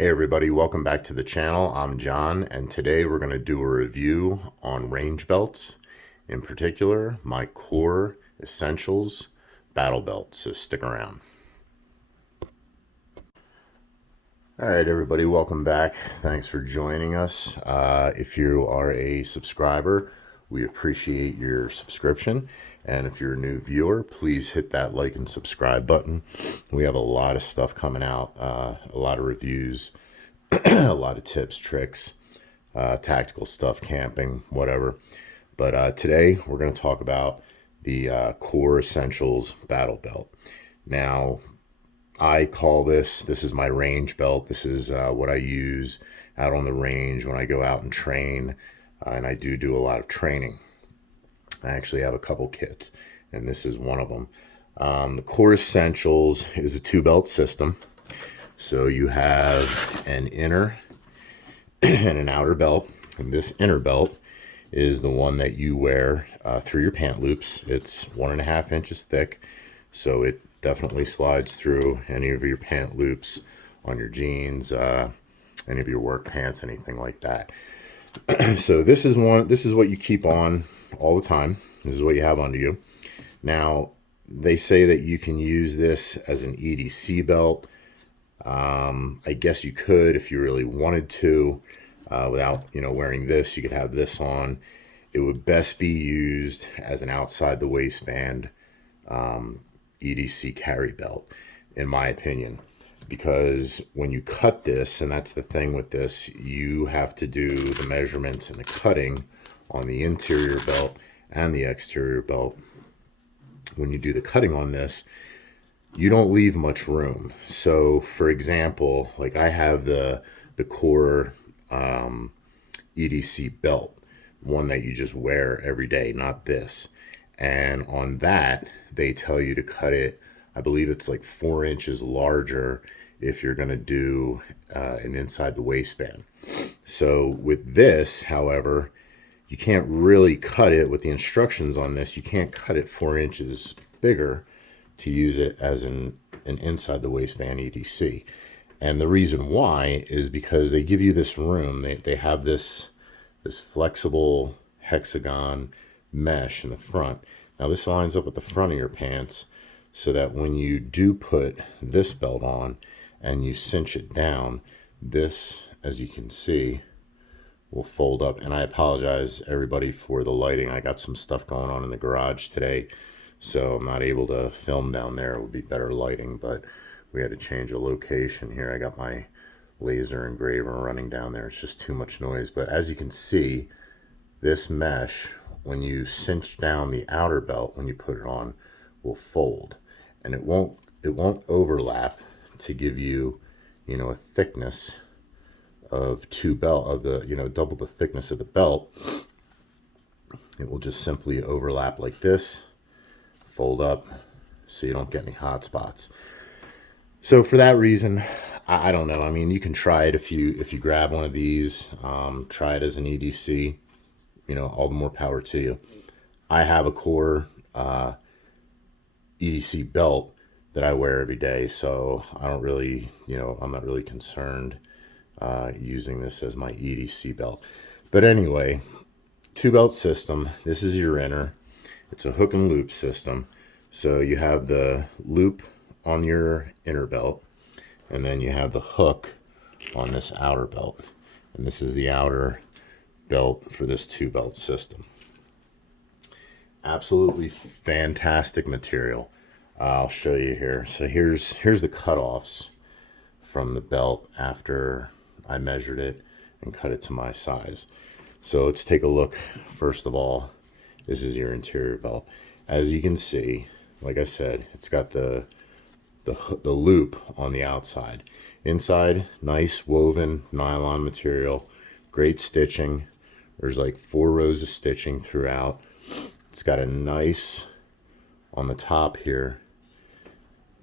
Hey everybody, welcome back to the channel. I'm John, and today we're going to do a review on range belts, in particular my Core Essentials battle belt, so stick around. Alright everybody, welcome back. Thanks for joining us. If you are a subscriber, we appreciate your subscription. And if you're a new viewer, please hit that like and subscribe button. We have a lot of stuff coming out, a lot of reviews, a lot of tips, tricks, tactical stuff, camping, whatever. But today we're going to talk about the Core Essentials battle belt. Now, I call this is my range belt. This is what I use out on the range when I go out and train, and I do a lot of training. I actually have a couple kits, and this is one of them. The Core Essentials is a 2-belt system. So you have an inner and an outer belt, and this inner belt is the one that you wear through your pant loops. It's 1.5 inches thick, so it definitely slides through any of your pant loops on your jeans, any of your work pants, anything like that. So this is what you keep on all the time. This is what you have under you. Now, they say that you can use this as an EDC belt. I guess you could if you really wanted to, without, wearing this. You could have this on. It would best be used as an outside the waistband EDC carry belt, in my opinion, because when you cut this, and that's the thing with this, you have to do the measurements and the cutting on the interior belt and the exterior belt. When you do the cutting on this, you don't leave much room. So for example, like I have the Core EDC belt, one that you just wear every day, not this. And on that, they tell you to cut it, I believe it's like 4 inches larger if you're going to do an inside the waistband. So with this, however, you can't really cut it with the instructions on this. You can't cut it 4 inches bigger to use it as an inside the waistband EDC. And the reason why is because they give you this room. They have this flexible hexagon mesh in the front. Now this lines up with the front of your pants so that when you do put this belt on and you cinch it down, this, as you can see, will fold up. And I apologize everybody for the lighting. I got some stuff going on in the garage today, so I'm not able to film down there. It would be better lighting, but we had to change a location here. I got my laser engraver running down there. It's just too much noise. But as you can see, this mesh, when you cinch down the outer belt, when you put it on, will fold, and it won't overlap to give you, a thickness of double the thickness of the belt. It will just simply overlap like this, fold up, so you don't get any hot spots. So for that reason, I don't know. I mean, you can try it if you grab one of these, try it as an EDC, all the more power to you. I have a Core EDC belt that I wear every day, so I don't really, I'm not really concerned using this as my EDC belt. But anyway, 2-belt system. This is your inner. It's a hook and loop system. So you have the loop on your inner belt, and then you have the hook on this outer belt. And this is the outer belt for this 2-belt system. Absolutely fantastic material. I'll show you here. So here's the cutoffs from the belt after I measured it and cut it to my size. So let's take a look. First of all, this is your interior belt. As you can see, like I said, it's got the loop on the outside. Inside, nice woven nylon material, great stitching. There's like 4 rows of stitching throughout. It's got a nice, on the top here,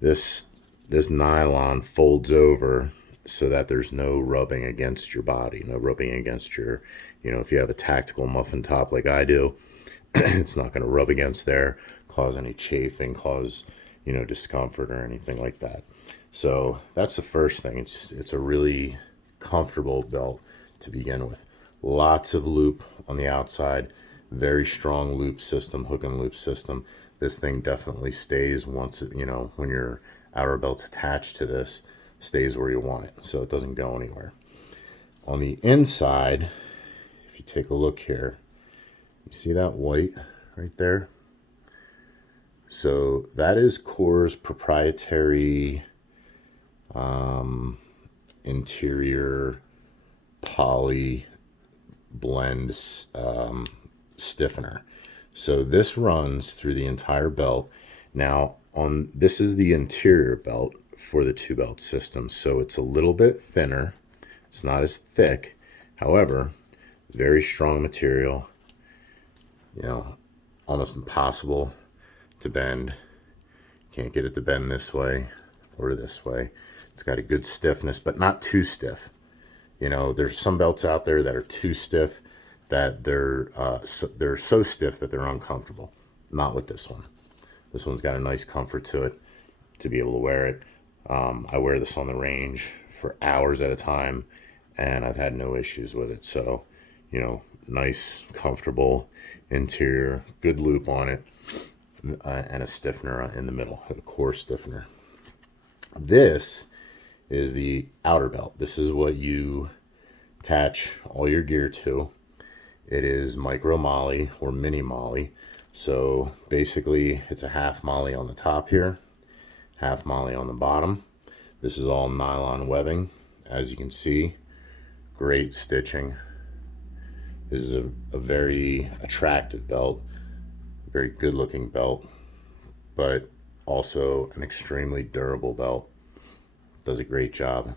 this nylon folds over so that there's no rubbing against your body, no rubbing against your, if you have a tactical muffin top like I do, it's not going to rub against there, cause any chafing, cause, you know, discomfort or anything like that. So that's the first thing. It's a really comfortable belt to begin with. Lots of loop on the outside, very strong loop system, hook and loop system. This thing definitely stays once, you know, when your outer belt's attached to this, stays where you want it, so it doesn't go anywhere. On the inside, if you take a look here, you see that white right there? So that is Core's proprietary interior poly blend stiffener. So this runs through the entire belt. Now this is the interior belt for the two belt system, so it's a little bit thinner. It's not as thick, however, very strong material. You know, almost impossible to bend. Can't get it to bend this way or this way. It's got a good stiffness, but not too stiff. You know, there's some belts out there that are too stiff, that they're so stiff that they're uncomfortable. Not with this one. This one's got a nice comfort to it to be able to wear it. I wear this on the range for hours at a time, and I've had no issues with it. So, you know, nice, comfortable interior, good loop on it, and a stiffener in the middle, a core stiffener. This is the outer belt. This is what you attach all your gear to. It is micro molly or mini molly. So basically it's a half molly on the top here, half molly on the bottom. This is all nylon webbing, as you can see. Great stitching. This is a very attractive belt, very good looking belt, but also an extremely durable belt. Does a great job.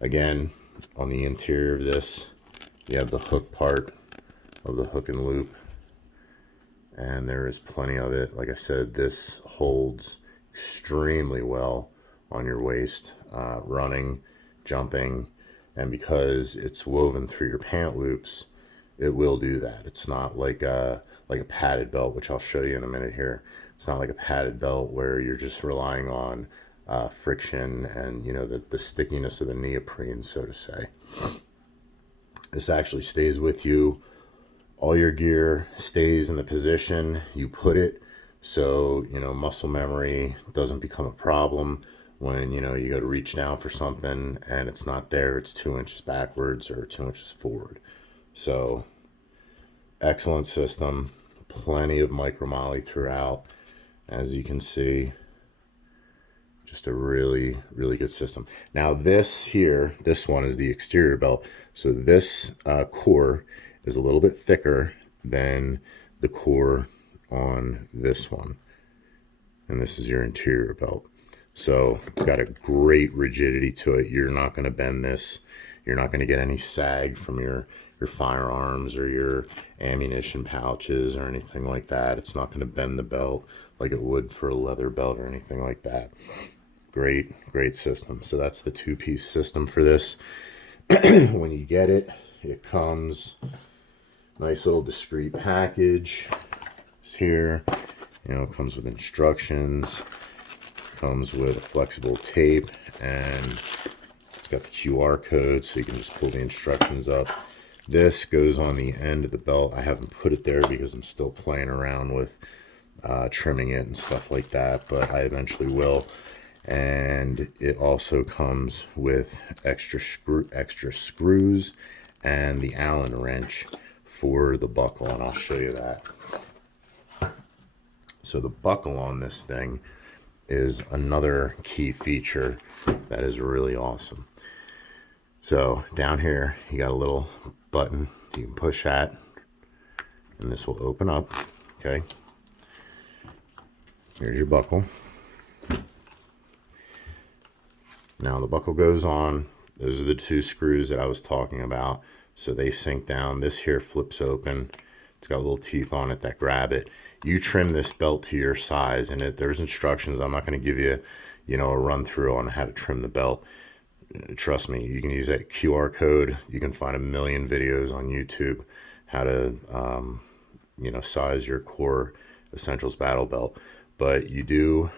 Again, on the interior of this, you have the hook part of the hook and loop, and there is plenty of it. Like I said, this holds extremely well on your waist, running, jumping, and because it's woven through your pant loops, it will do that. It's not like a padded belt, which I'll show you in a minute here. It's not like a padded belt where you're just relying on friction and, you know, the stickiness of the neoprene, so to say. This actually stays with you. All your gear stays in the position you put it, so, you know, muscle memory doesn't become a problem when, you know, you go to reach down for something and it's not there. It's 2 inches backwards or 2 inches forward. So excellent system, plenty of micro molly throughout, as you can see. Just a really, really good system. Now this here, this one is the exterior belt. So this core is a little bit thicker than the core on this one. And this is your interior belt. So it's got a great rigidity to it. You're not going to bend this. You're not going to get any sag from your firearms or your ammunition pouches or anything like that. It's not going to bend the belt like it would for a leather belt or anything like that. Great system. So that's the two-piece system for this. When you get it, it comes nice little discreet package. It's here. You know, it comes with instructions. Comes with a flexible tape, and it's got the QR code, so you can just pull the instructions up. This goes on the end of the belt. I haven't put it there because I'm still playing around with trimming it and stuff like that, but I eventually will. And it also comes with extra screws and the Allen wrench for the buckle, and I'll show you that. So the buckle on this thing is another key feature that is really awesome. So down here you got a little button you can push at, and this will open up. Okay, here's your buckle. Now the buckle goes on. Those are the two screws that I was talking about, so they sink down. This here flips open. It's got little teeth on it that grab it. You trim this belt to your size, and there's instructions. I'm not going to give you, you know, a run through on how to trim the belt. Trust me, you can use that QR code. You can find a million videos on YouTube how to, you know, size your Core Essentials battle belt. but you do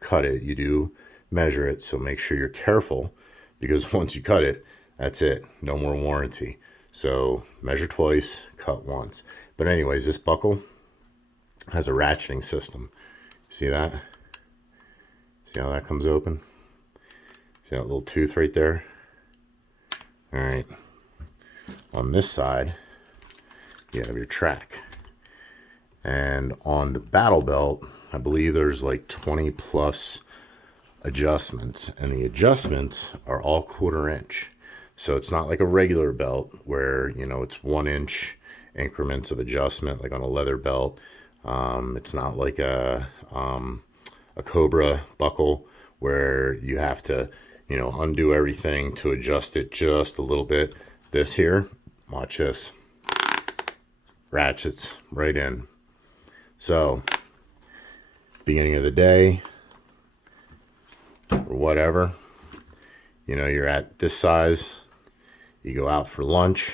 cut it, you do measure it, so make sure you're careful, because once you cut it, that's it, no more warranty. So measure twice, cut once. But anyways, this buckle has a ratcheting system. See that? See how that comes open? See that little tooth right there? All right. On this side, you have your track. And on the battle belt, I believe there's like 20 plus adjustments, and the adjustments are all 1/4 inch. So it's not like a regular belt where, you know, it's 1 inch increments of adjustment like on a leather belt. It's not like a Cobra buckle where you have to, you know, undo everything to adjust it just a little bit. This here, watch this, ratchets right in. So beginning of the day or whatever, you know, you're at this size, you go out for lunch,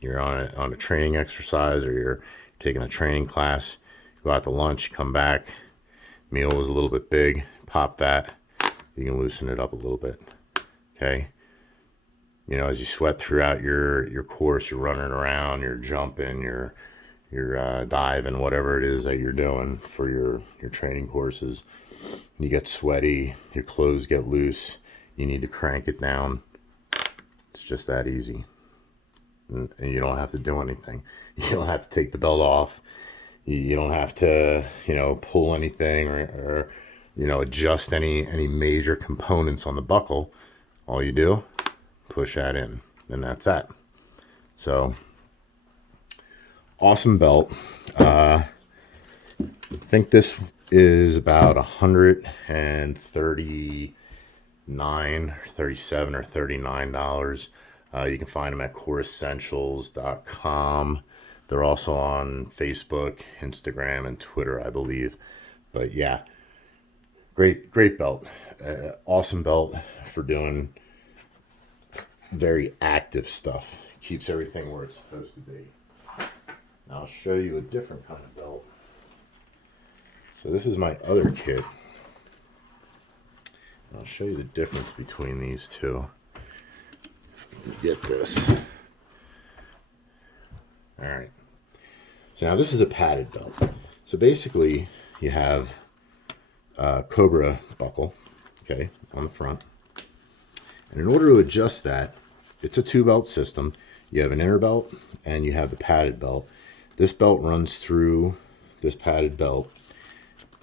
you're on a training exercise, or you're taking a training class, go out to lunch, come back, meal was a little bit big, pop that, you can loosen it up a little bit. Okay, you know, as you sweat throughout your course, you're running around, you're jumping, you're diving, whatever it is that you're doing for your training courses, you get sweaty, your clothes get loose, you need to crank it down. It's just that easy. And you don't have to do anything. You don't have to take the belt off. You don't have to, you know, pull anything or you know, adjust any major components on the buckle. All you do, push that in, and that's that. So awesome belt. I think this is about 139, 37 or $39. You can find them at coreessentials.com. They're also on Facebook, Instagram, and Twitter, I believe. But yeah, great belt. Awesome belt for doing very active stuff. Keeps everything where it's supposed to be. Now I'll show you a different kind of belt. So this is my other kit. I'll show you the difference between these two. Get this. All right. So now this is a padded belt. So basically you have a Cobra buckle, okay, on the front. And in order to adjust that, it's a 2-belt system. You have an inner belt and you have the padded belt. This belt runs through this padded belt.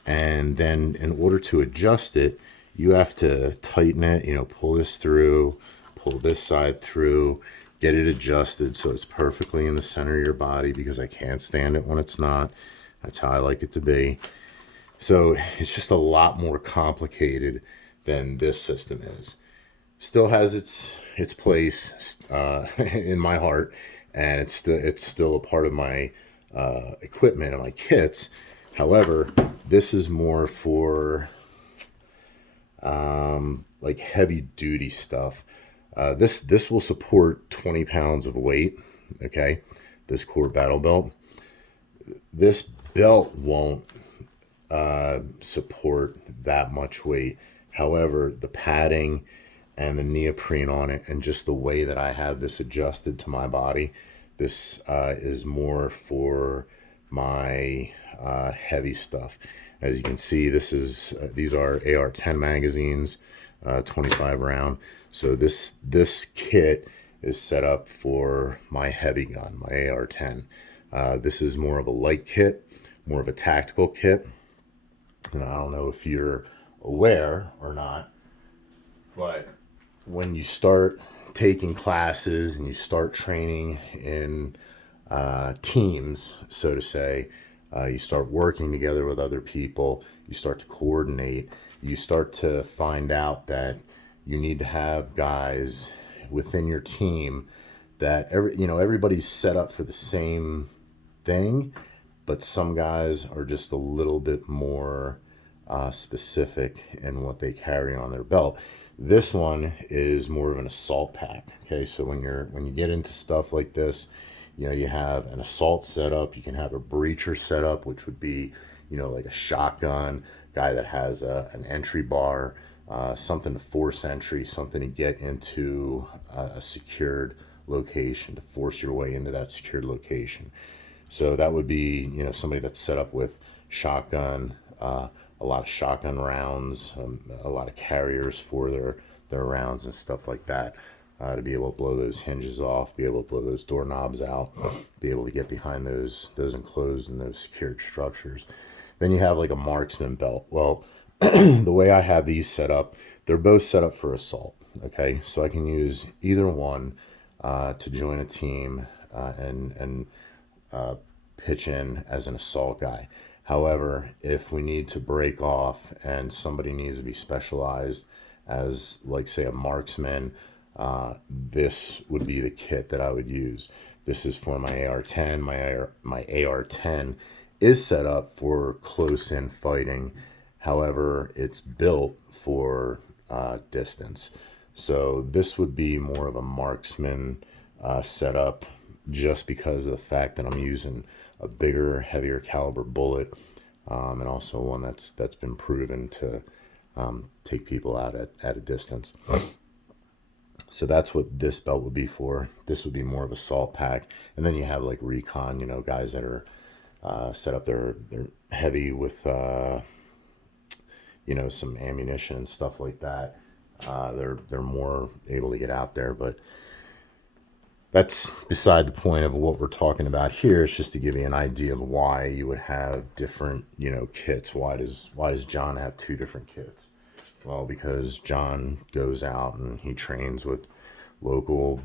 And then in order to adjust it, you have to tighten it, you know, pull this through, pull this side through, get it adjusted so it's perfectly in the center of your body, because I can't stand it when it's not. That's how I like it to be. So it's just a lot more complicated than this system is. Still has its place in my heart, and it's still a part of my equipment and my kits. However, this is more for like heavy duty stuff. This will support 20 pounds of weight. Okay, this core battle belt. This belt won't support that much weight. However, the padding and the neoprene on it, and just the way that I have this adjusted to my body, this is more for my heavy stuff. As you can see, this is these are AR-10 magazines, 25 round. So this kit is set up for my heavy gun, my AR-10. This is more of a light kit, more of a tactical kit. And I don't know if you're aware or not, but when you start taking classes and you start training in teams, so to say, you start working together with other people, you start to coordinate, you start to find out that you need to have guys within your team that everybody's set up for the same thing, but some guys are just a little bit more specific in what they carry on their belt. This one is more of an assault pack. Okay, so when you get into stuff like this, you know, you have an assault setup, you can have a breacher setup, which would be, you know, like a shotgun, guy that has an entry bar, something to force entry, something to get into a secured location, to force your way into that secured location. So that would be, you know, somebody that's set up with shotgun, a lot of shotgun rounds, a lot of carriers for their rounds and stuff like that, to be able to blow those hinges off, be able to blow those doorknobs out, be able to get behind those enclosed and those secured structures. Then you have like a marksman belt. Well, the way I have these set up, they're both set up for assault. Okay, so I can use either one to join a team and pitch in as an assault guy. However, if we need to break off and somebody needs to be specialized as, like, say, a marksman, this would be the kit that I would use. This is for my AR-10. My AR-10 is set up for close-in fighting. However, it's built for distance. So this would be more of a marksman setup, just because of the fact that I'm using a bigger, heavier caliber bullet, and also one that's been proven to take people out at a distance. So that's what this belt would be for. This would be more of a assault pack. And then you have like recon, you know, guys that are set up, they're heavy with you know, some ammunition and stuff like that. They're more able to get out there, but that's beside the point of what we're talking about here. It's just to give you an idea of why you would have different, you know, kits. Why does John have two different kits? Well, because John goes out and he trains with local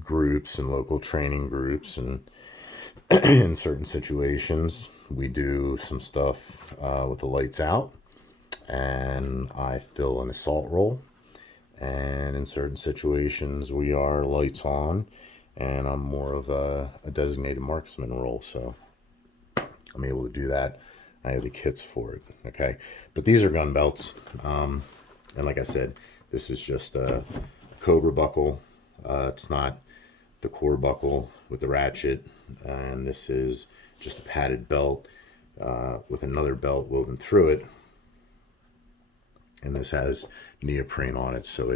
groups and local training groups, and in certain situations we do some stuff with the lights out, and I fill an assault role, and in certain situations we are lights on, and I'm more of a designated marksman role, so I'm able to do that. I have the kits for it, okay? But these are gun belts, and like I said, this is just a Cobra buckle. It's not the core buckle with the ratchet, and this is just a padded belt with another belt woven through it, and this has neoprene on it, so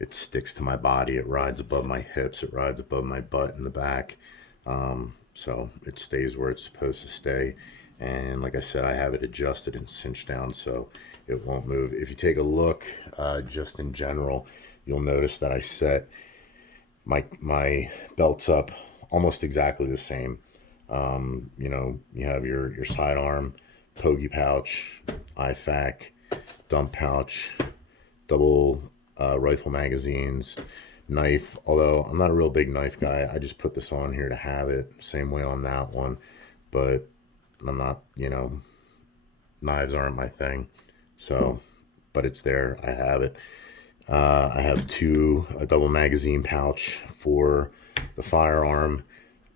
it sticks to my body. It rides above my hips, it rides above my butt in the back, so it stays where it's supposed to stay. And like I said, I have it adjusted and cinched down so it won't move. If you take a look just in general, you'll notice that I set my belts up almost exactly the same. You know, you have your sidearm, pogey pouch, IFAK, dump pouch, double rifle magazines, knife. Although I'm not a real big knife guy, I just put this on here to have it. Same way on that one, but I'm not, you know, knives aren't my thing. So, but it's there. I have it. I have a double magazine pouch for the firearm,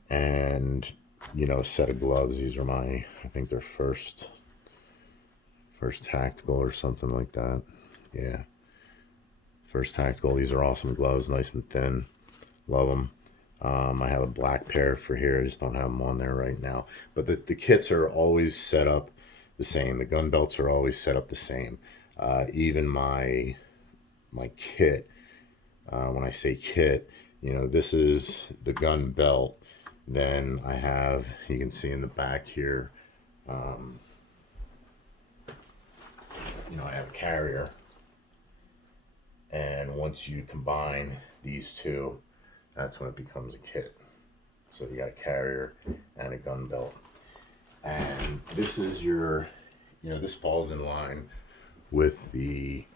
and, you know, a set of gloves. These are my, I think they're first tactical or something like that. Yeah, first tactical. These are awesome gloves, nice and thin. Love them. I have a black pair for here. I just don't have them on there right now. But the kits are always set up the same. The gun belts are always set up the same. Even my kit, when I say kit, you know, this is the gun belt. Then I have, you can see in the back here, you know, I have a carrier. And once you combine these two, that's when it becomes a kit. So you got a carrier and a gun belt. And this is your, you know, this falls in line with the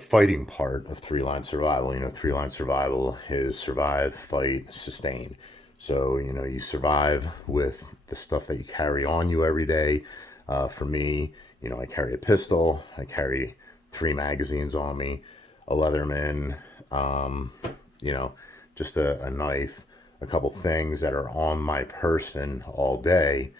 fighting part of 3-line survival. You know, 3-line survival is survive, fight, sustain. So, you know, you survive with the stuff that you carry on you every day. For me, you know, I carry a pistol, I carry 3 magazines on me, a Leatherman, you know, just a knife, a couple things that are on my person all day.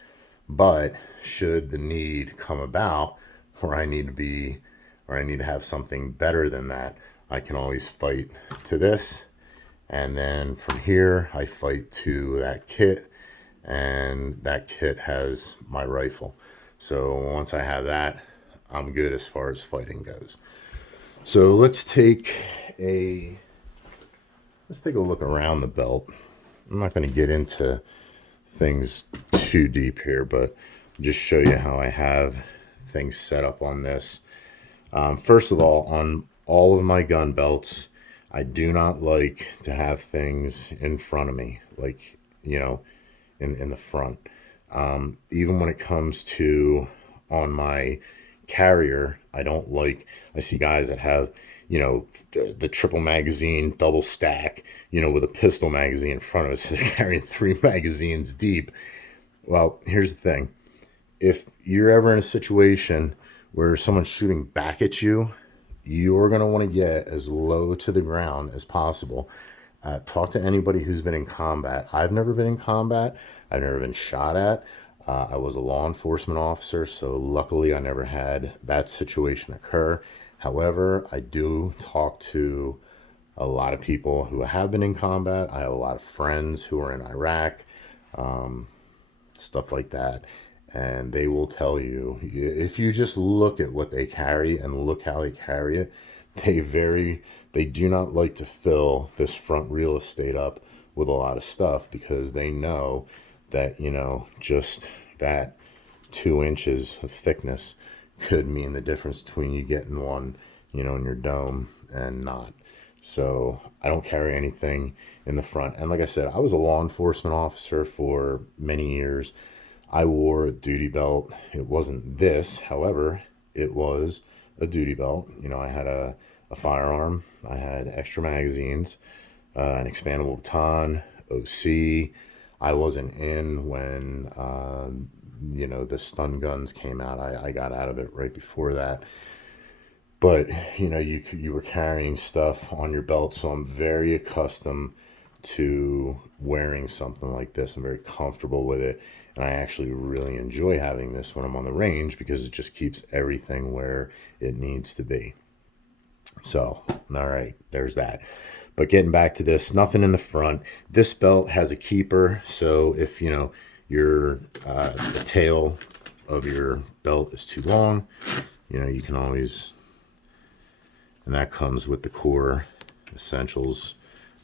But should the need come about where I need to have something better than that, I can always fight to this. And then from here, I fight to that kit. and that kit has my rifle. So once I have that, I'm good as far as fighting goes. So let's take a look around the belt. I'm not going to get into things too deep here, but just show you how I have things set up on this. First of all, on all of my gun belts, I do not like to have things in front of me, like, in the front. Even when it comes to on my carrier, I see guys that have, the triple magazine, double stack, with a pistol magazine in front of us, so they're carrying 3 magazines deep. Well, here's the thing. If you're ever in a situation where someone's shooting back at you, you're going to want to get as low to the ground as possible. Talk to anybody who's been in combat. I've never been in combat. I've never been shot at. I was a law enforcement officer, so luckily I never had that situation occur. However, I do talk to a lot of people who have been in combat. I have a lot of friends who are in Iraq, stuff like that. And they will tell you, if you just look at what they carry and look how they carry it, they do not like to fill this front real estate up with a lot of stuff, because they know that, just that 2 inches of thickness could mean the difference between you getting one, in your dome and not. So I don't carry anything in the front. And like I said, I was a law enforcement officer for many years. I wore a duty belt. It wasn't this, however, it was a duty belt. I had a firearm. I had extra magazines, an expandable baton, OC. I wasn't in when, the stun guns came out. I got out of it right before that. But, you were carrying stuff on your belt, so I'm very accustomed to wearing something like this. I'm very comfortable with it, and I actually really enjoy having this when I'm on the range, because it just keeps everything where it needs to be. So, all right, there's that. But getting back to this, nothing in the front. This belt has a keeper, so if the tail of your belt is too long, you can always, and that comes with the core essentials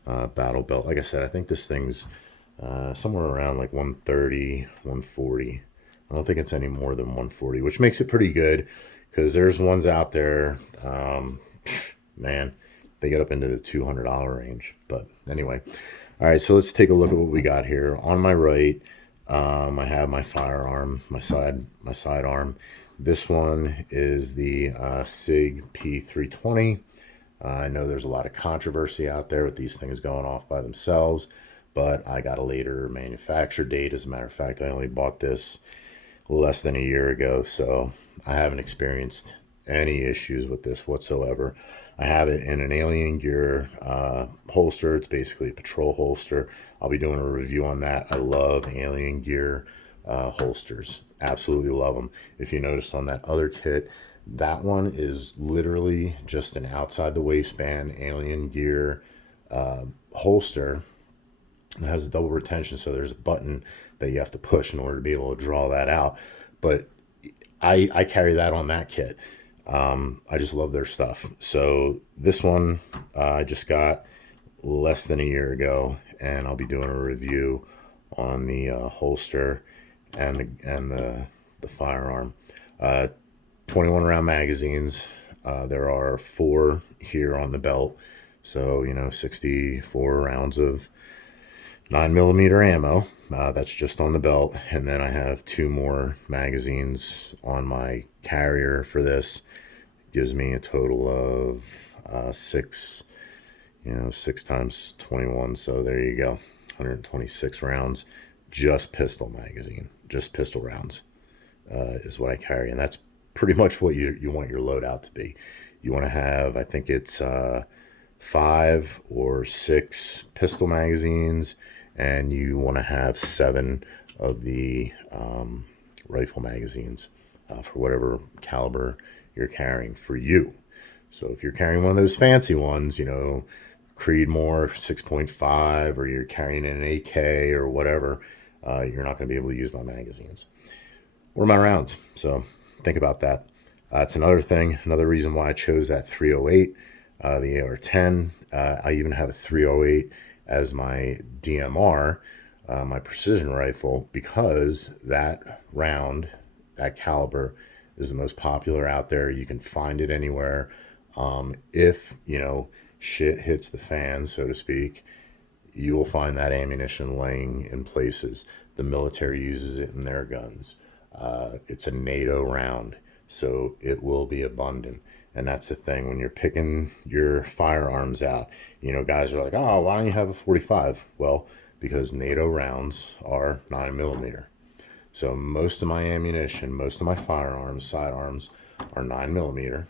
battle belt. Like I said, I think this thing's somewhere around like 130, 140. I don't think it's any more than 140, which makes it pretty good, because there's ones out there, man, they get up into the $200 range. But anyway, all right, so let's take a look at what we got here. On my right, I have my firearm, my sidearm. This one is the SIG P320. I know there's a lot of controversy out there with these things going off by themselves, but I got a later manufacture date. As a matter of fact, I only bought this less than a year ago, so I haven't experienced any issues with this whatsoever. I have it in an Alien Gear holster. It's basically a patrol holster. I'll be doing a review on that. I love Alien Gear holsters. Absolutely love them. If you noticed on that other kit, that one is literally just an outside the waistband Alien Gear holster. It has a double retention, so there's a button that you have to push in order to be able to draw that out. But I carry that on that kit. I just love their stuff. So this one I just got less than a year ago, and I'll be doing a review on the holster and the firearm. 21 round magazines. There are 4 here on the belt, so 64 rounds of 9mm ammo. That's just on the belt, and then I have 2 more magazines on my carrier for this. Gives me a total of 6, 6 times 21. So there you go, 126 rounds, just pistol magazine, just pistol rounds is what I carry, and that's pretty much what you want your loadout to be. You want to have, I think it's 5 or 6 pistol magazines, and you want to have 7 of the rifle magazines for whatever caliber you're carrying for you. So if you're carrying one of those fancy ones, Creedmoor 6.5, or you're carrying an AK or whatever, you're not going to be able to use my magazines or my rounds. So think about that. It's another thing, another reason why I chose that 308, the AR-10. I even have a 308 as my DMR, my precision rifle, because that round, that caliber, is the most popular out there. You can find it anywhere. If, shit hits the fan, so to speak, you will find that ammunition laying in places. The military uses it in their guns. It's a NATO round, so it will be abundant. And that's the thing when you're picking your firearms out. Guys are like, oh, why don't you have a 45? Well, because NATO rounds are 9mm. So most of my ammunition, most of my firearms, sidearms, are 9mm.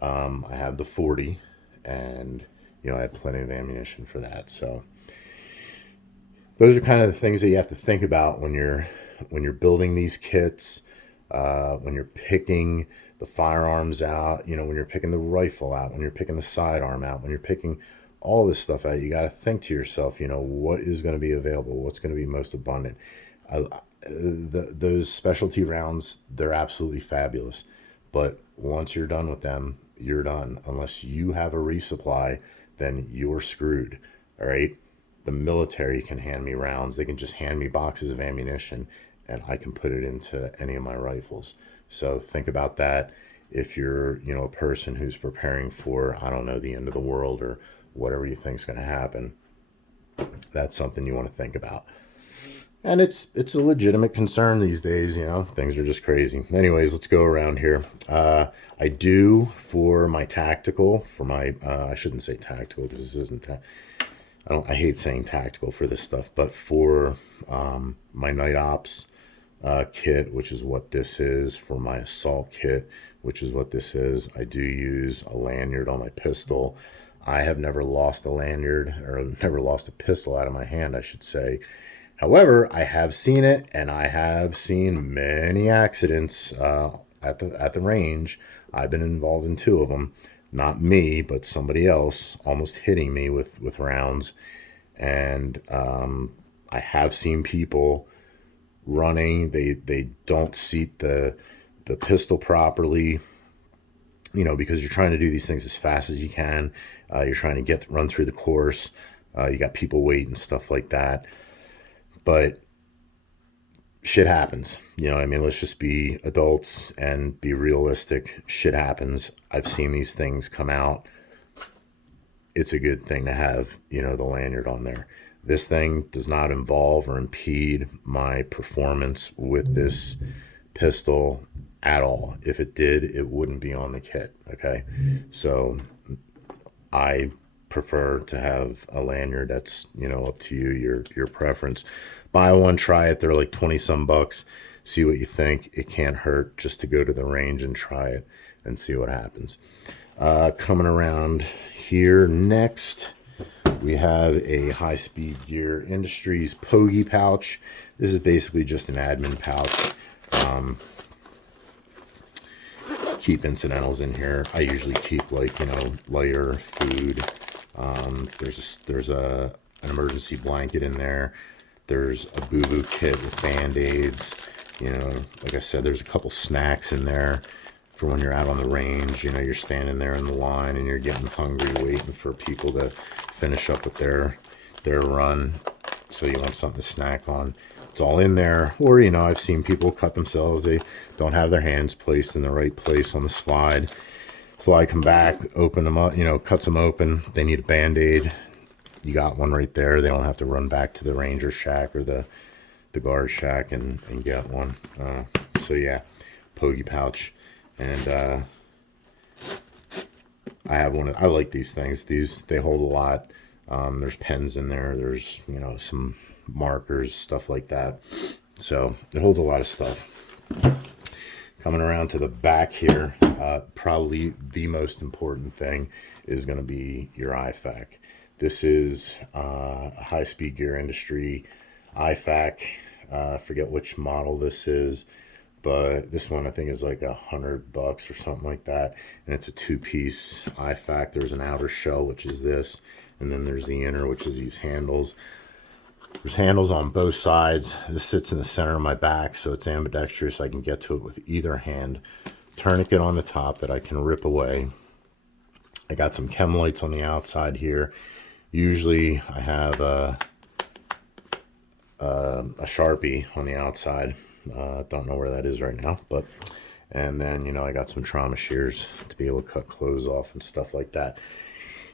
I have the 40, and I have plenty of ammunition for that. So those are kind of the things that you have to think about when you're building these kits, when you're picking the firearms out, when you're picking the rifle out, when you're picking the sidearm out, when you're picking all this stuff out. You got to think to yourself, what is going to be available, what's going to be most abundant. Those specialty rounds, they're absolutely fabulous, but once you're done with them, you're done. Unless you have a resupply, then you're screwed. All right. The military can hand me rounds. They can just hand me boxes of ammunition, and I can put it into any of my rifles. So think about that. If you're, a person who's preparing for, I don't know, the end of the world or whatever you think is going to happen, that's something you want to think about. And it's a legitimate concern these days. Things are just crazy. Anyways, let's go around here. I do, for my tactical, I shouldn't say tactical because this isn't I hate saying tactical for this stuff, but for my night ops kit, which is what this is, for my assault kit, which is what this is, I do use a lanyard on my pistol. I have never lost a lanyard, or never lost a pistol out of my hand, I should say. However, I have seen it, and I have seen many accidents at the range. I've been involved in 2 of them. Not me, but somebody else almost hitting me with rounds. And I have seen people running. They don't seat the pistol properly, because you're trying to do these things as fast as you can. You're trying to run through the course. You got people waiting, stuff like that. But shit happens. Let's just be adults and be realistic. Shit happens. I've seen these things come out. It's a good thing to have, the lanyard on there. This thing does not involve or impede my performance with this pistol at all. If it did, it wouldn't be on the kit. Okay. So I prefer to have a lanyard. That's, up to you, your preference. Buy one, try it. They're like 20 some bucks. See what you think. It can't hurt just to go to the range and try it and see what happens. Coming around here next, we have a High Speed Gear Industries Pogie pouch. This is basically just an admin pouch. Keep incidentals in here. I usually keep lighter food. There's an emergency blanket in there. There's a boo-boo kit with Band-Aids. Like I said, there's a couple snacks in there for when you're out on the range. You're standing there in the line and you're getting hungry, waiting for people to finish up with their run. So you want something to snack on. It's all in there. Or, I've seen people cut themselves. They don't have their hands placed in the right place on the slide. Slide come back, open them up, cuts them open. They need a Band-Aid. You got one right there. They don't have to run back to the ranger shack or the guard shack and get one. So yeah, Pogie pouch. And I have one. I like these things. They hold a lot. There's pens in there. There's, some markers, stuff like that. So it holds a lot of stuff. Coming around to the back here, probably the most important thing is going to be your IFAK. This is a High Speed Gear Industry IFAK. I forget which model this is, but this one I think is like $100 or something like that. And it's a 2-piece IFAK. There's an outer shell, which is this, and then there's the inner, which is these handles. There's handles on both sides. This sits in the center of my back, so it's ambidextrous. I can get to it with either hand. Tourniquet on the top that I can rip away. I got some chem lights on the outside here. Usually I have a Sharpie on the outside. Don't know where that is right now, but, and then, you know, I got some trauma shears to be able to cut clothes off and stuff like that.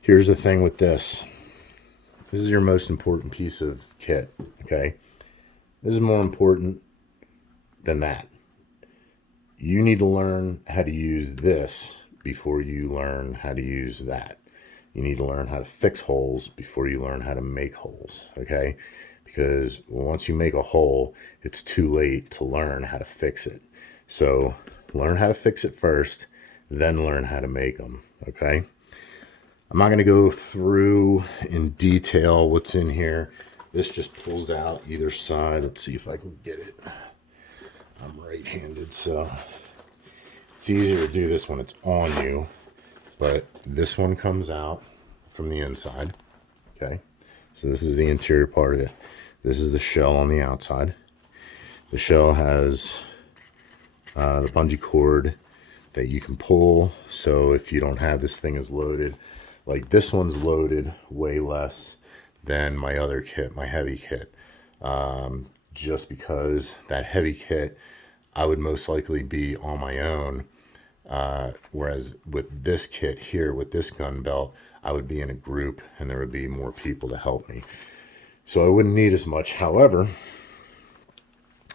Here's the thing with this. This is your most important piece of kit, okay? This is more important than that. You need to learn how to use this before you learn how to use that. You need to learn how to fix holes before you learn how to make holes, okay? Because once you make a hole, it's too late to learn how to fix it. So learn how to fix it first, then learn how to make them, okay? I'm not going to go through in detail what's in here. This just pulls out either side. Let's see if I can get it. I'm right-handed, so it's easier to do this when it's on you. But this one comes out from the inside, okay? So this is the interior part of it. This is the shell on the outside. The shell has the bungee cord that you can pull. So if you don't have this thing as loaded, like this one's loaded way less than my other kit, my heavy kit. Just because that heavy kit, I would most likely be on my own. Whereas with this kit here, with this gun belt, I would be in a group and there would be more people to help me. So I wouldn't need as much. However,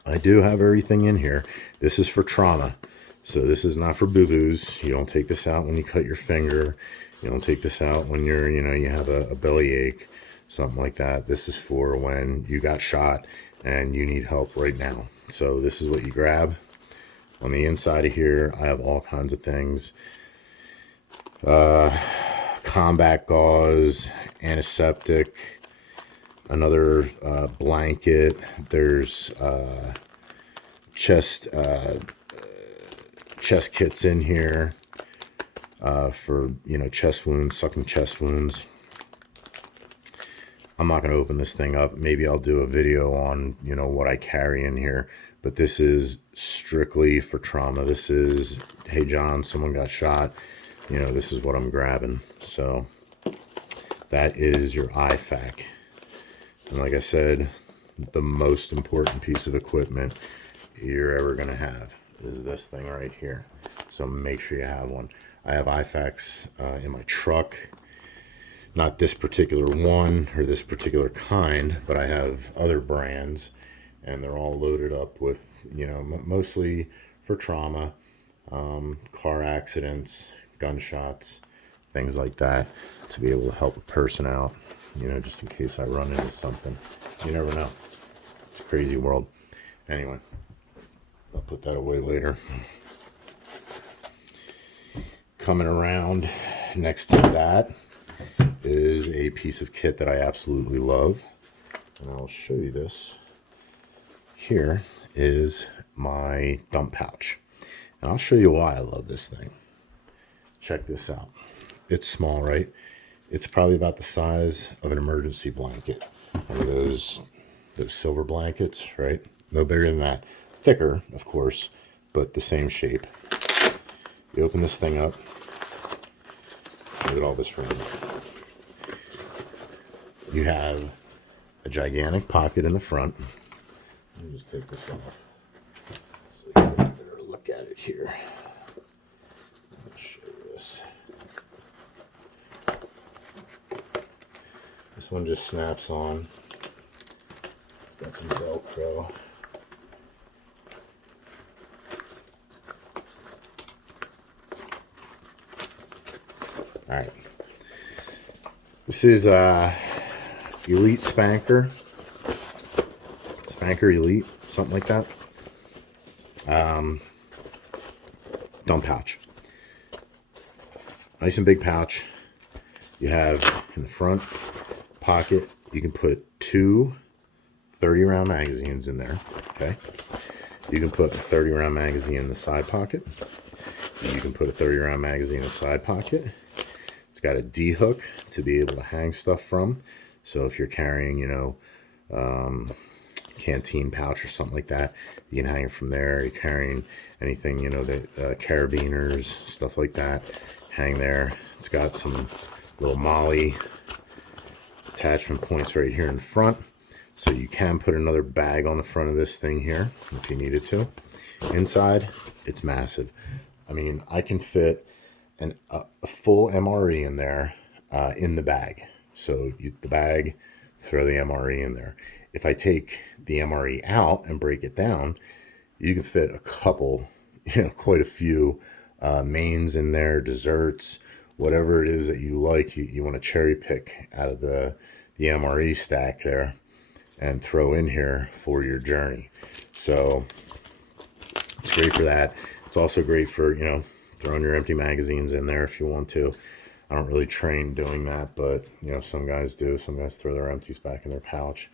I do have everything in here. This is for trauma. So this is not for boo-boos. You don't take this out when you cut your finger. You don't take this out when you're, you know, you have a belly ache, something like that. This is for when you got shot and you need help right now. So this is what you grab. On the inside of here, I have all kinds of things. Combat gauze, antiseptic, another blanket. There's chest kits in here for, you know, chest wounds, sucking chest wounds. I'm not going to open this thing up. Maybe I'll do a video on, you know, what I carry in here. But this is strictly for trauma. This is, hey, John, someone got shot. You know, this is what I'm grabbing. So that is your IFAK. And like I said, the most important piece of equipment you're ever going to have is this thing right here. So make sure you have one. I have IFAKs in my truck. Not this particular one or this particular kind, but I have other brands, and they're all loaded up with, you know, mostly for trauma, car accidents, gunshots, things like that, to be able to help a person out, you know, just in case I run into something. You never know. It's a crazy world. Anyway, I'll put that away later. Coming around next to that is a piece of kit that I absolutely love, and I'll show you this. Here is my dump pouch, and I'll show you why I love this thing. Check this out. It's small, right? It's probably about the size of an emergency blanket, or those silver blankets, right? No bigger than that. Thicker, of course, but the same shape. You open this thing up. Look at all this room. You have a gigantic pocket in the front. Let me just take this off so you can get a better look at it here. I'll show you this. This one just snaps on. It's got some Velcro. All right. This is Elite Spanker Elite, something like that. Dump pouch. Nice and big pouch. You have in the front pocket, you can put two 30-round magazines in there, okay? You can put a 30-round magazine in the side pocket. You can put a 30-round magazine in the side pocket. It's got a D-hook to be able to hang stuff from. So if you're carrying, you know, canteen pouch or something like that. You can hang it from there. You're carrying anything, you know, the carabiners, stuff like that, hang there. It's got some little molly attachment points right here in front, so you can put another bag on the front of this thing here if you needed to. Inside, it's massive. I mean, I can fit a full MRE in there, in the bag. So the bag, throw the MRE in there. If I take the MRE out and break it down, you can fit a couple, you know, quite a few mains in there, desserts, whatever it is that you like, you want to cherry pick out of the MRE stack there and throw in here for your journey. So it's great for that. It's also great for, you know, throwing your empty magazines in there if you want to. I don't really train doing that, but, you know, some guys do. Some guys throw their empties back in their pouch.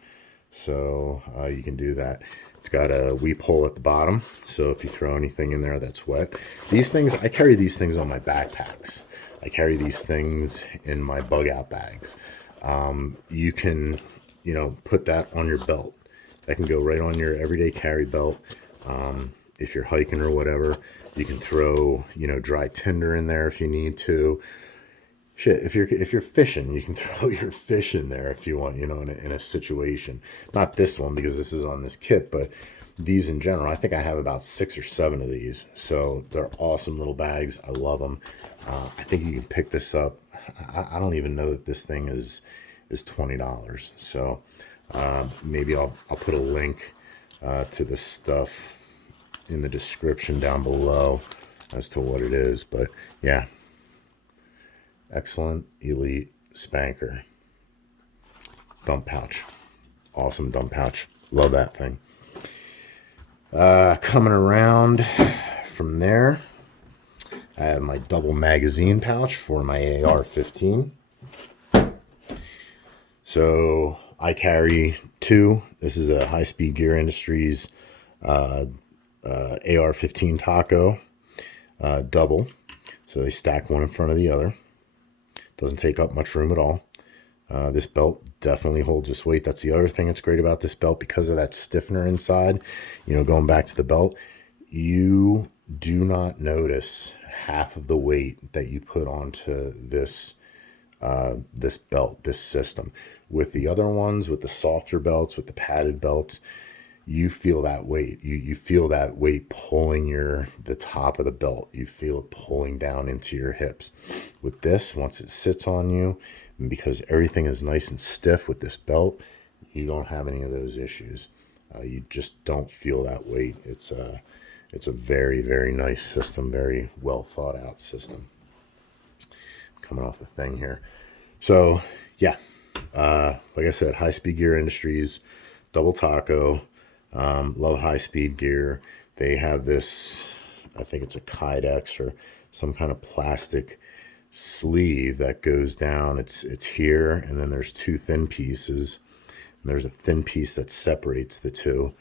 So you can do that. It's got a weep hole at the bottom, so if you throw anything in there that's wet. These things, I carry these things on my backpacks. I carry these things in my bug out bags. You can, you know, put that on your belt. That can go right on your everyday carry belt. If you're hiking or whatever, you can throw, you know, dry tinder in there if you need to. Shit, if you're fishing, you can throw your fish in there if you want, you know, in a situation. Not this one because this is on this kit, but these in general. I think I have about 6 or 7 of these. So they're awesome little bags. I love them. I think you can pick this up. I don't even know that this thing is $20. So maybe I'll put a link to this stuff in the description down below as to what it is. But yeah, excellent elite spanker dump pouch. Awesome dump pouch. Love that thing. Coming around from there, I have my double magazine pouch for my AR-15. So I carry 2. This is a High Speed Gear Industries AR-15 taco double. So they stack one in front of the other. Doesn't take up much room at all. This belt definitely holds its weight. That's the other thing that's great about this belt, because of that stiffener inside. You know, going back to the belt, you do not notice half of the weight that you put onto this this belt, this system. With the other ones, with the softer belts, with the padded belts, you feel that weight. You feel that weight pulling the top of the belt. You feel it pulling down into your hips. With this, once it sits on you, and because everything is nice and stiff with this belt, you don't have any of those issues. You just don't feel that weight. It's a very, very nice system, very well thought out system. Coming off the thing here. So yeah, like I said, High Speed Gear Industries, double taco. Love High Speed Gear. They have this, I think it's a Kydex or some kind of plastic sleeve that goes down. It's here, and then there's 2 thin pieces. And there's a thin piece that separates the 2.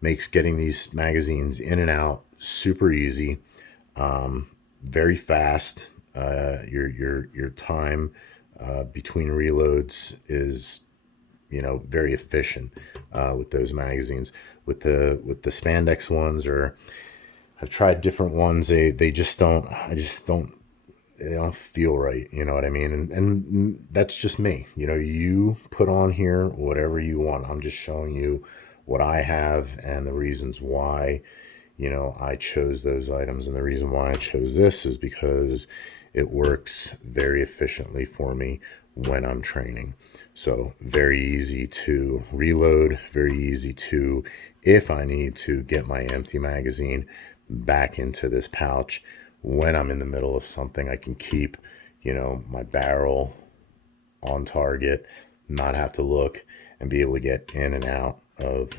Makes getting these magazines in and out super easy, very fast. Your time between reloads is, you know, very efficient with those magazines. With the spandex ones, or I've tried different ones, they just don't, they don't feel right, you know what I mean? And that's just me. You know, you put on here whatever you want. I'm just showing you what I have and the reasons why, you know, I chose those items. And the reason why I chose this is because it works very efficiently for me when I'm training. So very easy to reload, very easy to, if I need to, get my empty magazine back into this pouch. When I'm in the middle of something, I can keep, you know, my barrel on target, not have to look, and be able to get in and out of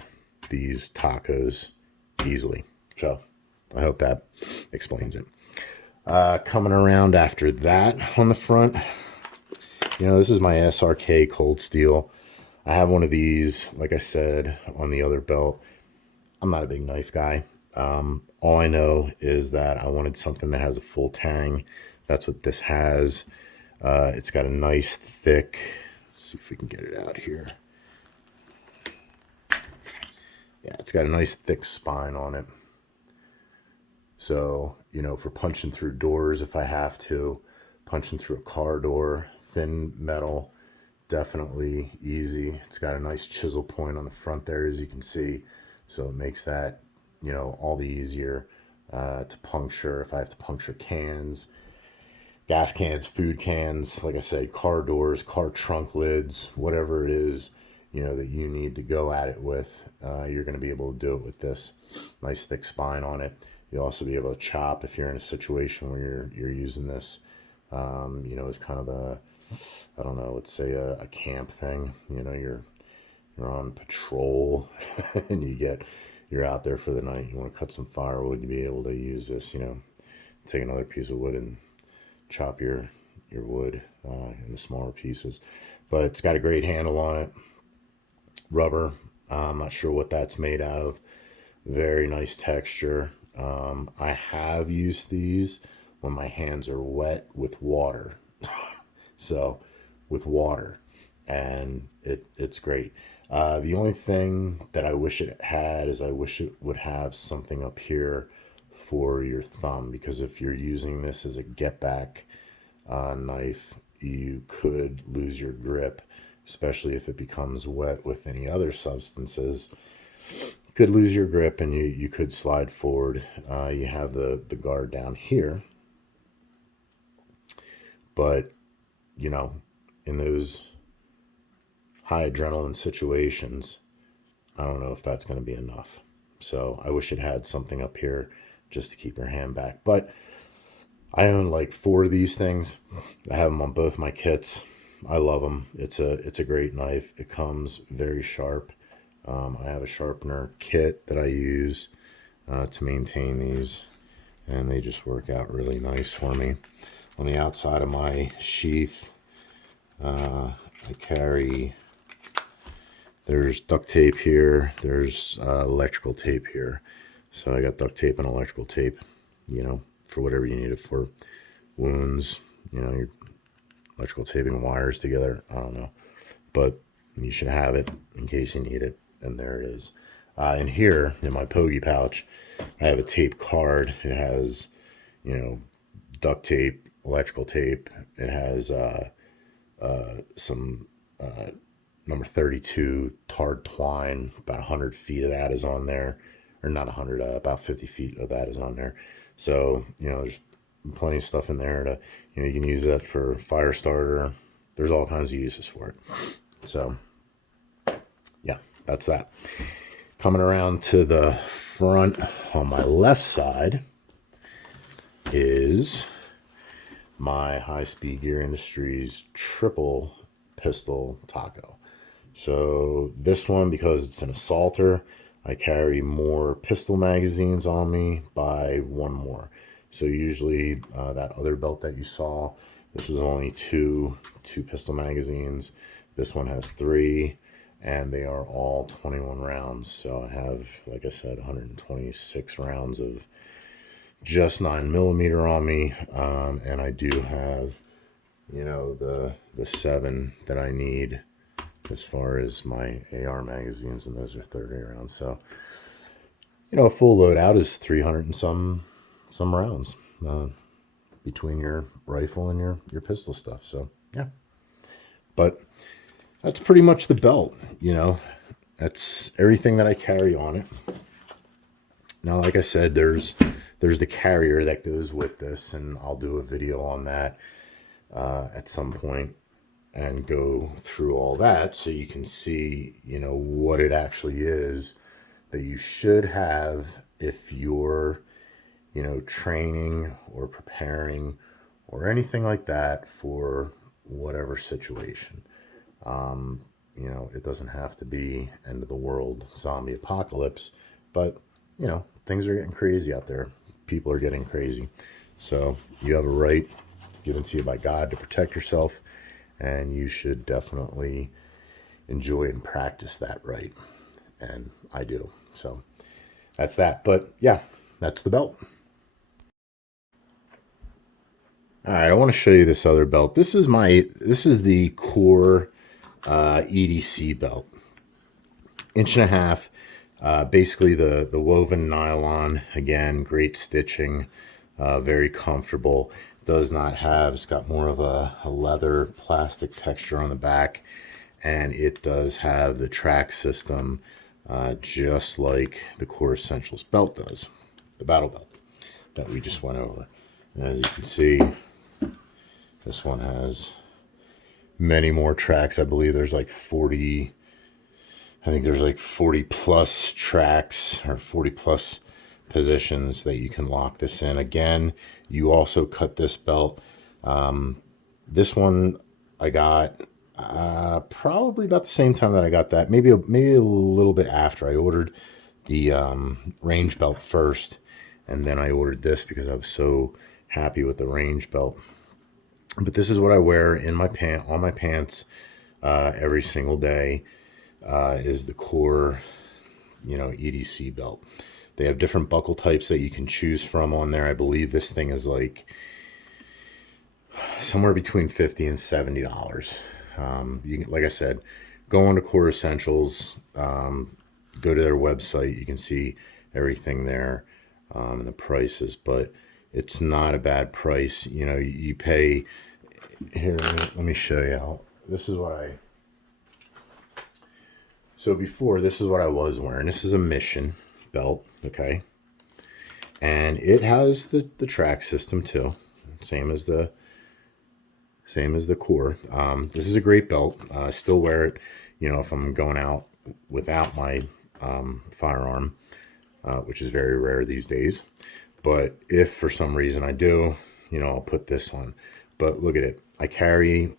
these tacos easily. So I hope that explains it. Coming around after that on the front, you know, this is my SRK Cold Steel. I have one of these, like I said, on the other belt. I'm not a big knife guy. All I know is that I wanted something that has a full tang. That's what this has. It's got a nice thick, let's see if we can get it out here. Yeah, it's got a nice thick spine on it. So, you know, for punching through doors if I have to, punching through a car door, thin metal, definitely easy. It's got a nice chisel point on the front there, as you can see. So it makes that, you know, all the easier to puncture if I have to puncture cans, gas cans, food cans, like I said, car doors, car trunk lids, whatever it is, you know, that you need to go at it with, you're going to be able to do it with this nice thick spine on it. You'll also be able to chop if you're in a situation where you're using this, you know, as kind of a, I don't know, let's say a camp thing. You know, you're on patrol and you're out there for the night. You want to cut some firewood, you be able to use this. You know, take another piece of wood and chop your wood into smaller pieces. But it's got a great handle on it. Rubber. I'm not sure what that's made out of. Very nice texture. I have used these when my hands are wet with water. So with water, and it's great. The only thing that I wish it had is I wish it would have something up here for your thumb, because if you're using this as a get back knife, you could lose your grip, especially if it becomes wet with any other substances. You could lose your grip and you could slide forward. You have the guard down here, but you know, in those high adrenaline situations, I don't know if that's going to be enough. So I wish it had something up here just to keep your hand back. But I own like 4 of these things. I have them on both my kits. I love them. It's a great knife. It comes very sharp. I have a sharpener kit that I use to maintain these, and they just work out really nice for me. On the outside of my sheath, I carry, there's duct tape here, there's electrical tape here. So I got duct tape and electrical tape, you know, for whatever you need it for. Wounds, you know, you're electrical taping wires together, I don't know. But you should have it in case you need it. And there it is. And here in my Pogey pouch, I have a tape card. It has, you know, duct tape, electrical tape. It has some number 32 tarred twine. About 100 feet of that is on there. Or not 100, about 50 feet of that is on there. So, you know, there's plenty of stuff in there to, you know, you can use that for fire starter. There's all kinds of uses for it. So, yeah, that's that. Coming around to the front on my left side is my High Speed Gear Industries triple pistol taco. So this one, because it's an assaulter, I carry more pistol magazines on me by 1 more. So usually that other belt that you saw, this was only two pistol magazines. This one has 3, and they are all 21 rounds. So I have, like I said, 126 rounds of just 9mm on me, and I do have, you know, the 7 that I need as far as my AR magazines, and those are 30 rounds. So, you know, a full loadout is 300 and some rounds between your rifle and your pistol stuff. So yeah, but that's pretty much the belt. You know, that's everything that I carry on it. Now, like I said, there's the carrier that goes with this, and I'll do a video on that at some point and go through all that so you can see, you know, what it actually is that you should have if you're, you know, training or preparing or anything like that for whatever situation. You know, it doesn't have to be end of the world zombie apocalypse, but, you know, things are getting crazy out there. People are getting crazy. So you have a right given to you by God to protect yourself, and you should definitely enjoy and practice that right. And I do. So that's that. But yeah, that's the belt. All right, I want to show you this other belt. This is the Core EDC belt. 1.5 inch. Basically the woven nylon, again, great stitching, very comfortable. Does not have, it's got more of a leather plastic texture on the back, and it does have the track system, just like the Core Essentials belt does, the battle belt that we just went over. And as you can see, this one has many more tracks. I believe there's like 40, I think there's like 40 plus tracks or 40 plus positions that you can lock this in. Again, you also cut this belt. This one I got probably about the same time that I got that. Maybe a little bit after. I ordered the range belt first, and then I ordered this because I was so happy with the range belt. But this is what I wear in my on my pants every single day. Is the Core, EDC belt. They have different buckle types that you can choose from on there. I believe this thing is like somewhere between $50 and $70. You can, like I said, go on to Core Essentials, go to their website. You can see everything there, and the prices, but it's not a bad price. You pay here. Let me show you how. This is what so before, this is what I was wearing. This is a Mission belt, okay? And it has the track system too. Same as the Core. This is a great belt. I still wear it, if I'm going out without my firearm, which is very rare these days. But if for some reason I do, I'll put this on. But look at it.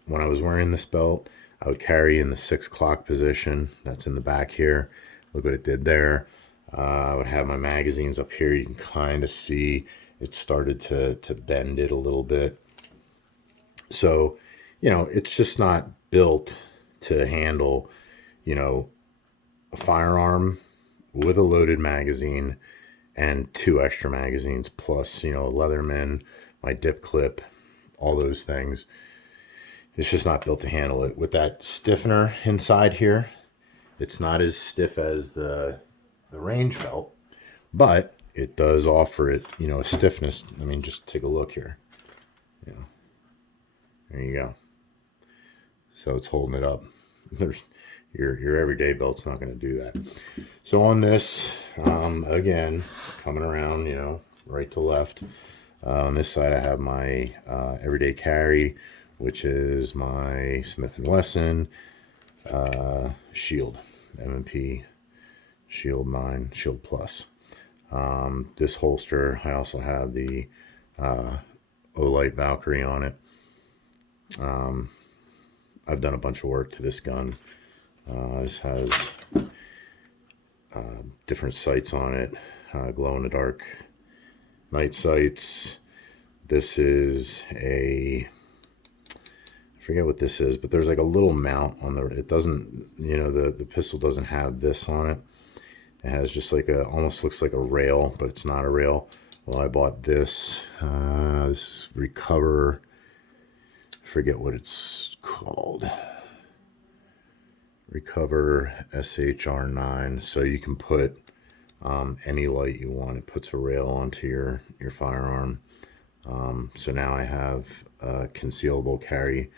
When I was wearing this belt, I would carry in the 6 o'clock position. That's in the back here. Look what it did there. I would have my magazines up here. You can kind of see it started to bend it a little bit. So, it's just not built to handle, a firearm with a loaded magazine and 2 extra magazines, plus, a Leatherman, my dip clip, all those things. It's just not built to handle it. With that stiffener inside here, it's not as stiff as the range belt, but it does offer it, a stiffness. I mean, just take a look here. There you go. So it's holding it up. Your everyday belt's not going to do that. So on this, again, coming around, right to left. On this side, I have my everyday carry, which is my Smith & Wesson Shield, M&P Shield 9, Shield Plus. This holster, I also have the Olight Valkyrie on it. I've done a bunch of work to this gun. This has different sights on it, glow-in-the-dark night sights. This is I forget what this is, but there's like a little mount on it doesn't, the pistol doesn't have this on it. It has just like almost looks like a rail, but it's not a rail. Well, I bought this. This is Recover. I forget what it's called. Recover SHR9. So you can put any light you want. It puts a rail onto your firearm. So now I have a concealable carry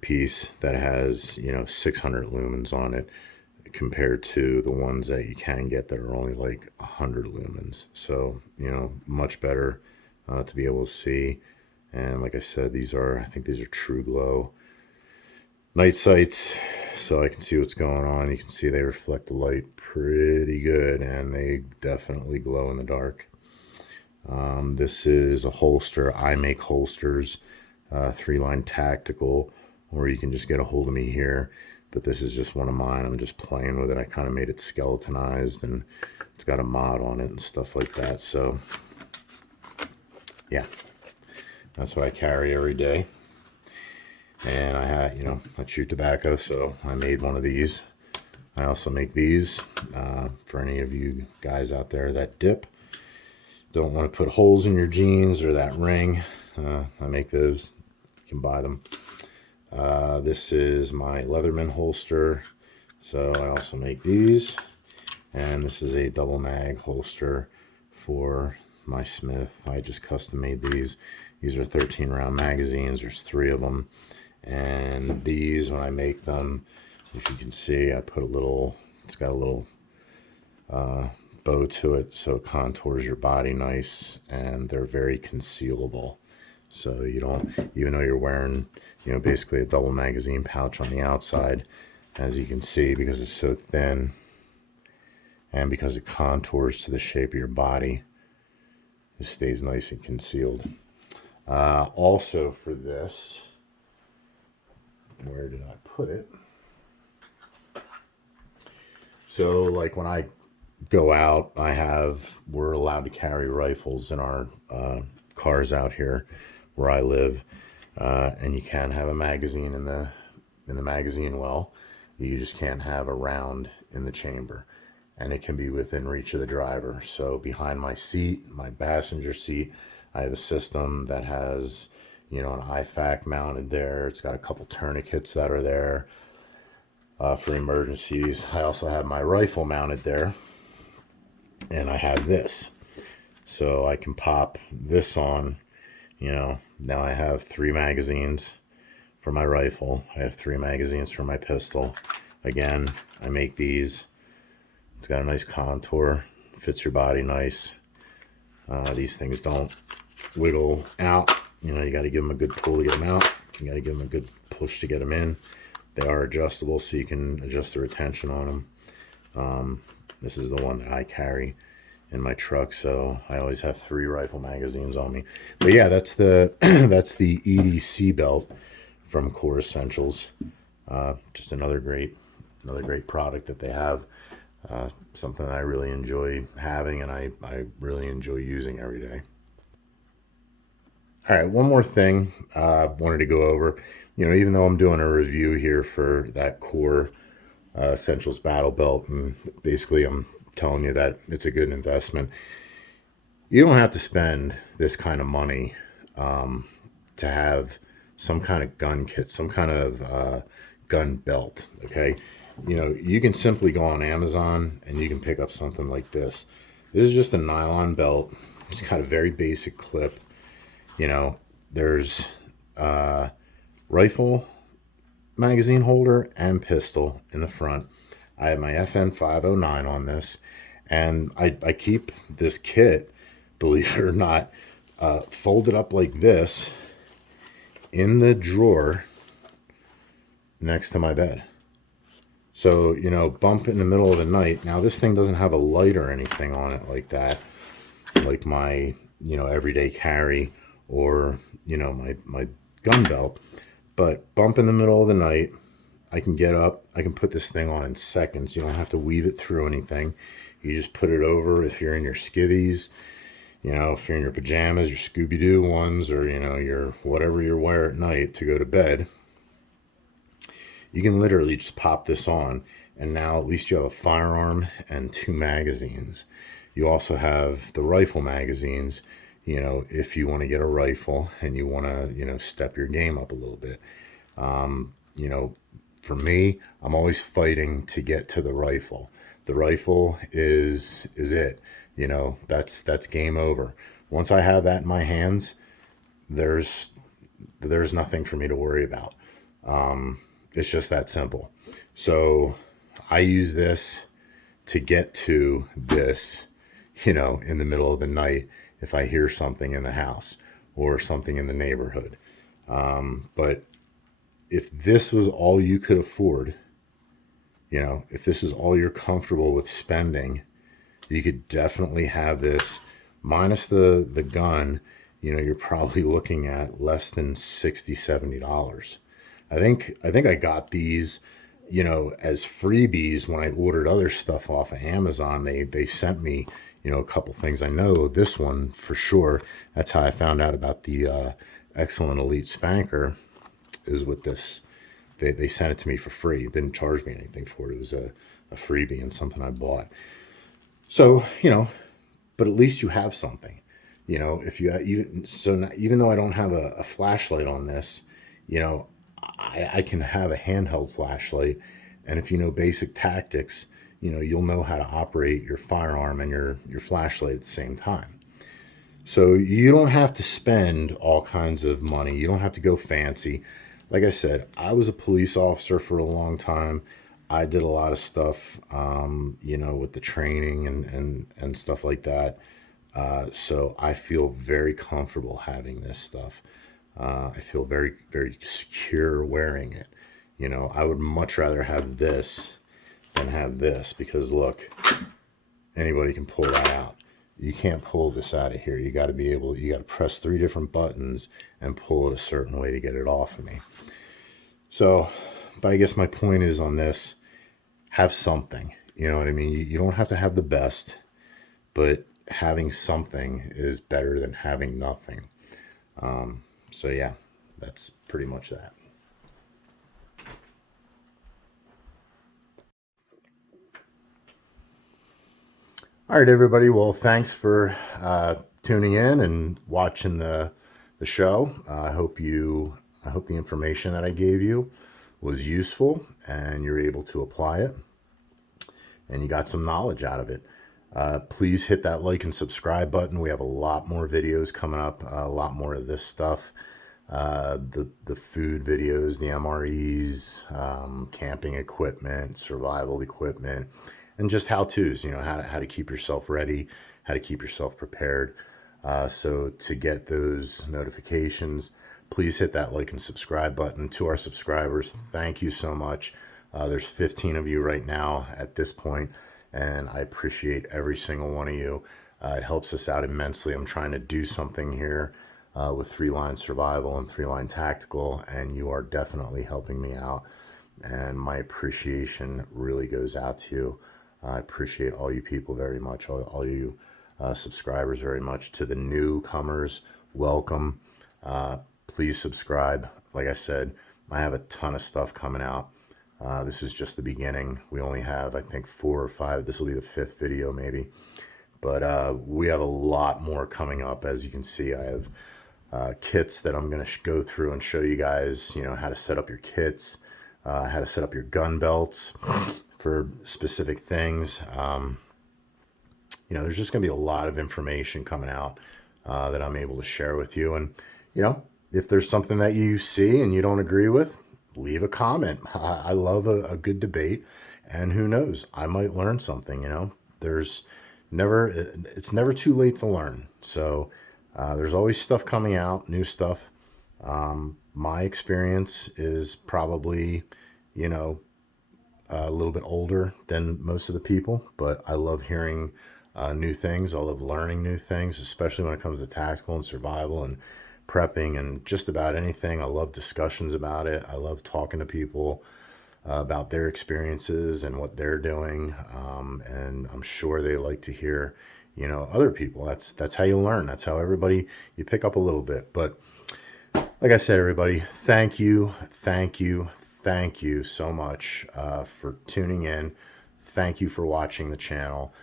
piece that has 600 lumens on it, compared to the ones that you can get that are only like 100 lumens. So much better to be able to see. And like I said, I think these are True Glow night sights, so I can see what's going on. You can see they reflect the light pretty good, and they definitely glow in the dark. This is a holster. I make holsters, 3-line tactical, or you can just get a hold of me here. But this is just one of mine. I'm just playing with it. I kind of made it skeletonized, and it's got a mod on it and stuff like that. So yeah, that's what I carry every day. And I had, I chew tobacco, so I made one of these. I also make these for any of you guys out there that dip. Don't want to put holes in your jeans or that ring. I make those. You can buy them. This is my Leatherman holster. So I also make these. And this is a double mag holster for my Smith. I just custom made these. These are 13 round magazines. There's 3 of them. And these, when I make them, if you can see, I put a little, it's got a little bow to it, so it contours your body nice, and they're very concealable. So you don't, even though you're wearing, you know, basically a double magazine pouch on the outside, as you can see, because it's so thin and because it contours to the shape of your body, it stays nice and concealed. Also for this, where did I put it? So like when I go out, we're allowed to carry rifles in our cars out here where I live, and you can have a magazine in the magazine well. You just can't have a round in the chamber, and it can be within reach of the driver. So behind my seat, my passenger seat, I have a system that has, you know, an IFAK mounted there. It's got a couple tourniquets that are there for emergencies. I also have my rifle mounted there, and I have this, so I can pop this on. You know, now I have 3 magazines for my rifle. I have 3 magazines for my pistol. Again, I make these. It's got a nice contour, fits your body nice. These things don't wiggle out. You know, you got to give them a good pull to get them out. You got to give them a good push to get them in. They are adjustable, so you can adjust the retention on them. This is the one that I carry in my truck, so I always have 3 rifle magazines on me. But yeah, that's the that's the EDC belt from Core Essentials. Just another great product that they have. Something that I really enjoy having, and I really enjoy using every day. All right, one more thing I wanted to go over. You know, even though I'm doing a review here for that Core Essentials Battle Belt, and basically I'm telling you that it's a good investment, you don't have to spend this kind of money to have some kind of gun kit, some kind of gun belt, okay? You know, you can simply go on Amazon and you can pick up something like this. This is just a nylon belt. It's got a very basic clip. You know, there's rifle magazine holder and pistol in the front. I have my FN 509 on this, and I keep this kit, believe it or not, folded up like this in the drawer next to my bed. So, you know, bump in the middle of the night. Now, this thing doesn't have a light or anything on it like that, like my, you know, everyday carry or, you know, my gun belt. But bump in the middle of the night, I can get up, I can put this thing on in seconds. You don't have to weave it through anything. You just put it over if you're in your skivvies, you know, if you're in your pajamas, your Scooby-Doo ones, or, you know, your whatever you wear at night to go to bed. You can literally just pop this on, and now at least you have a firearm and 2 magazines. You also have the rifle magazines, you know, if you want to get a rifle and you want to, you know, step your game up a little bit. You know, for me, I'm always fighting to get to the rifle. The rifle is it. You know, that's game over. Once I have that in my hands, there's nothing for me to worry about. It's just that simple. So I use this to get to this, you know, in the middle of the night if I hear something in the house or something in the neighborhood. But if this was all you could afford, you know, if this is all you're comfortable with spending, you could definitely have this. Minus the gun, you know, you're probably looking at less than $60, $70. I think I got these, you know, as freebies when I ordered other stuff off of Amazon. They sent me, you know, a couple things. I know this one for sure. That's how I found out about the Excellent Elite Spanker, is with this. They sent it to me for free. Didn't charge me anything for it. It was a freebie and something I bought. So, you know, but at least you have something. You know, if you even though I don't have a flashlight on this, you know, I can have a handheld flashlight, and if you know basic tactics, you'll know how to operate your firearm and your flashlight at the same time. So you don't have to spend all kinds of money. You don't have to go fancy. Like I said, I was a police officer for a long time. I did a lot of stuff, with the training and stuff like that. So I feel very comfortable having this stuff. I feel very, very secure wearing it. I would much rather have this than have this because look, anybody can pull that out. You can't pull this out of here. You got to press 3 different buttons and pull it a certain way to get it off of me. So, but I guess my point is on this, have something, you know what I mean? You don't have to have the best, but having something is better than having nothing. So yeah, that's pretty much that. All right, everybody. Well, thanks for tuning in and watching the show. I hope the information that I gave you was useful and you're able to apply it and you got some knowledge out of it. Please hit that like and subscribe button. We have a lot more videos coming up, a lot more of this stuff. The food videos, the MREs, camping equipment, survival equipment, and just how-tos, how to keep yourself ready, how to keep yourself prepared. So to get those notifications, please hit that like and subscribe button. To our subscribers, thank you so much. There's 15 of you right now at this point, and I appreciate every single one of you. It helps us out immensely. I'm trying to do something here with 3-Line Survival and 3-Line Tactical, and you are definitely helping me out, and my appreciation really goes out to you. I appreciate all you people very much, all you subscribers very much. To the newcomers, welcome. Please subscribe. Like I said, I have a ton of stuff coming out. This is just the beginning. We only have, I think, 4 or 5. This will be the 5th video maybe. But we have a lot more coming up. As you can see, I have kits that I'm going to go through and show you guys, how to set up your kits, how to set up your gun belts for specific things. There's just going to be a lot of information coming out that I'm able to share with you. And, if there's something that you see and you don't agree with, leave a comment. I love a good debate. And who knows, I might learn something, it's never too late to learn. So there's always stuff coming out, new stuff. My experience is probably, a little bit older than most of the people, but I love hearing new things. I love learning new things, especially when it comes to tactical and survival and prepping and just about anything. I love discussions about it. I love talking to people about their experiences and what they're doing. And I'm sure they like to hear, other people. That's how you learn. That's how you pick up a little bit. But like I said, everybody, thank you so much for tuning in. Thank you for watching the channel.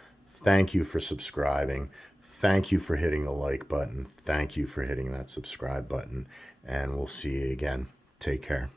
Thank you for subscribing. Thank you for hitting the like button. Thank you for hitting that subscribe button. And we'll see you again. Take care.